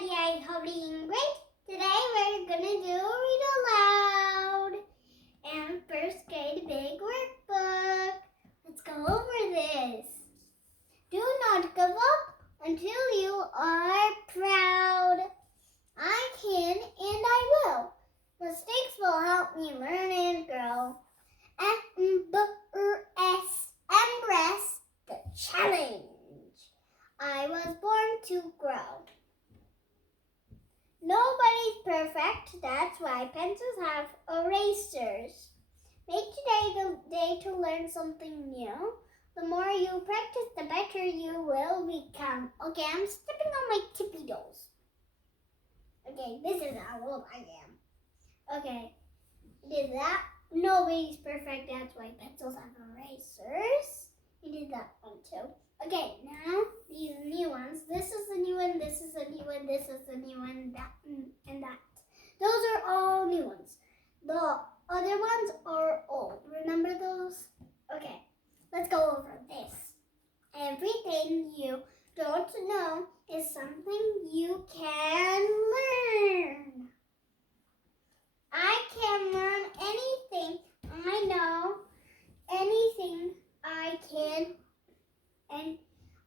everybody, I hope you're doing great. Today we're gonna do read aloud and first grade big workbook. Let's go over this. Do not give up until you are proud. I can and I will. Mistakes will help me learn and grow. Embrace the challenge. I was born to grow. Nobody's perfect, that's why pencils have erasers. Make today the day to learn something new. The more you practice, the better you will become. Okay, I'm stepping on my tippy toes. Okay, this is how old I am. Okay, did that. Nobody's perfect, that's why pencils have erasers. You did that one too. Okay, now these new ones. This is the new one, this is the new one, this is the new one, that and that. Those are all new ones. The other ones are old. Remember those? Okay, let's go over this. Everything you don't know is something you can learn. I can learn anything. I know anything I can. And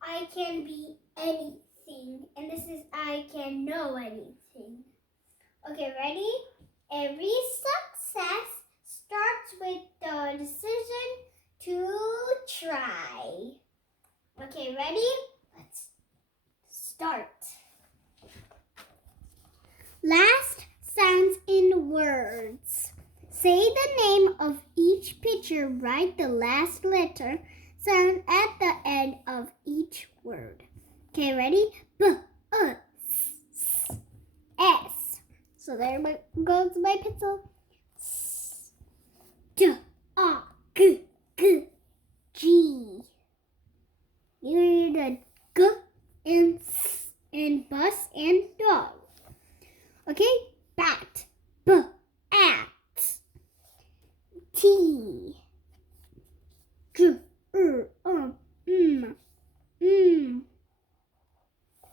I can be anything. And this is I can know anything. Okay, ready? Every success starts with the decision to try. Okay, ready? Let's start. Last sounds in words. Say the name of each picture. Write the last letter sound at the end of each word. Okay, ready? B, S, S. So there goes my pencil. S, D, A, G, G. You hear the G and S and bus and dog. Okay, bat, B, at, T, G,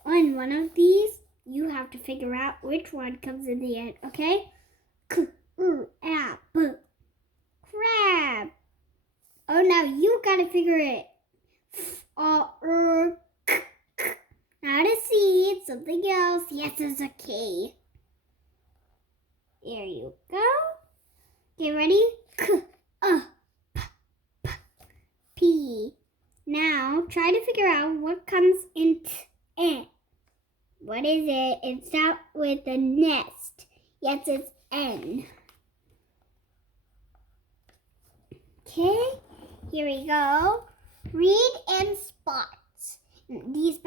On one of these, you have to figure out which one comes in the end, okay? Crab. Oh, now you gotta figure it. Not a C, it's something else. Yes, it's a K. There you go. Okay, ready? P. Now, try to figure out what comes in N. What is it? It's out with the nest. Yes, it's N. Okay, here we go. Read and spot. These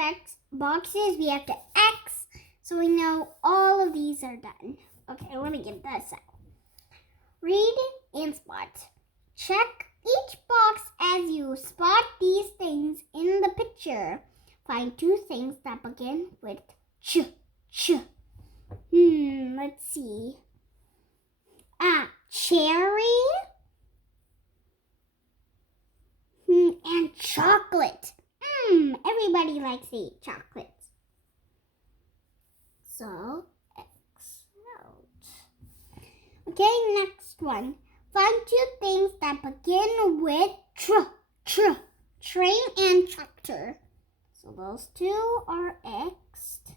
boxes, we have to X, so we know all of these are done. Okay, let me get this out. Read and spot. Check each box as you spot these things in the picture. Find two things that begin with ch. Let's see. Cherry. And chocolate. Everybody likes to eat chocolates. So, X out. Okay, next one. Find two things that begin with train and tractor. So those two are X'd.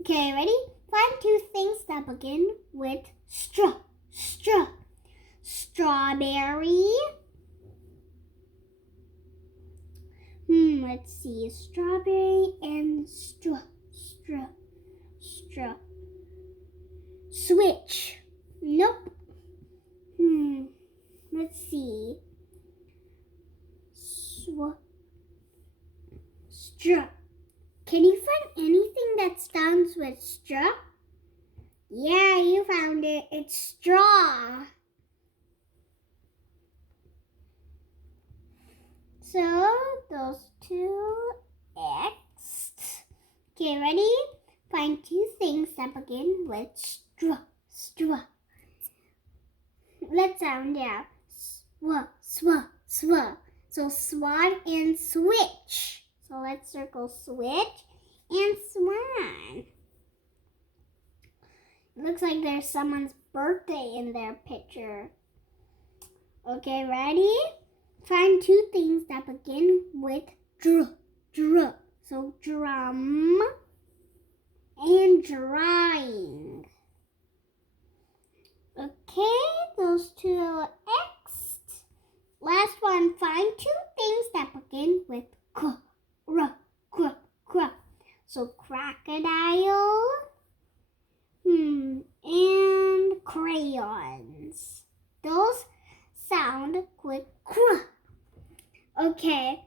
Okay, ready? Find two things that begin with strawberry. Let's see. Strawberry and switch. Nope. Let's see. Straw. Can you find anything that starts with straw? Yeah, you found it. It's straw. So, those two X'd. Okay, ready? Find two things that begin with straw. Let's sound out. Swa. So swan and switch. So let's circle switch. and swan. It looks like there's someone's birthday in their picture. Okay, ready? Find two things that begin with dr. So drum and drying. Okay, those two are X'd. Last one, find two things that begin with cr. So crocodile, and crayons. Those sound with cr. Okay,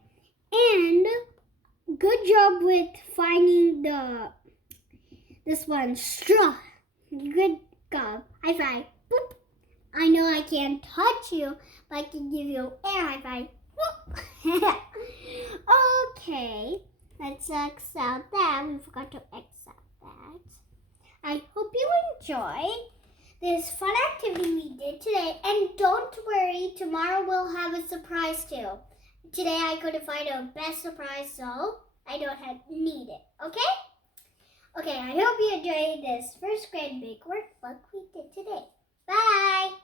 and good job with finding this one, straw. Good job. High five. Boop. I know I can't touch you, but I can give you air high five. Okay, let's X out that. We forgot to X out that. I hope you enjoyed this fun activity we did today. And don't worry, tomorrow we'll have a surprise too. Today I couldn't find a best surprise, so I don't need it. Okay? Okay, I hope you enjoyed this first grade big workbook we did today. Bye!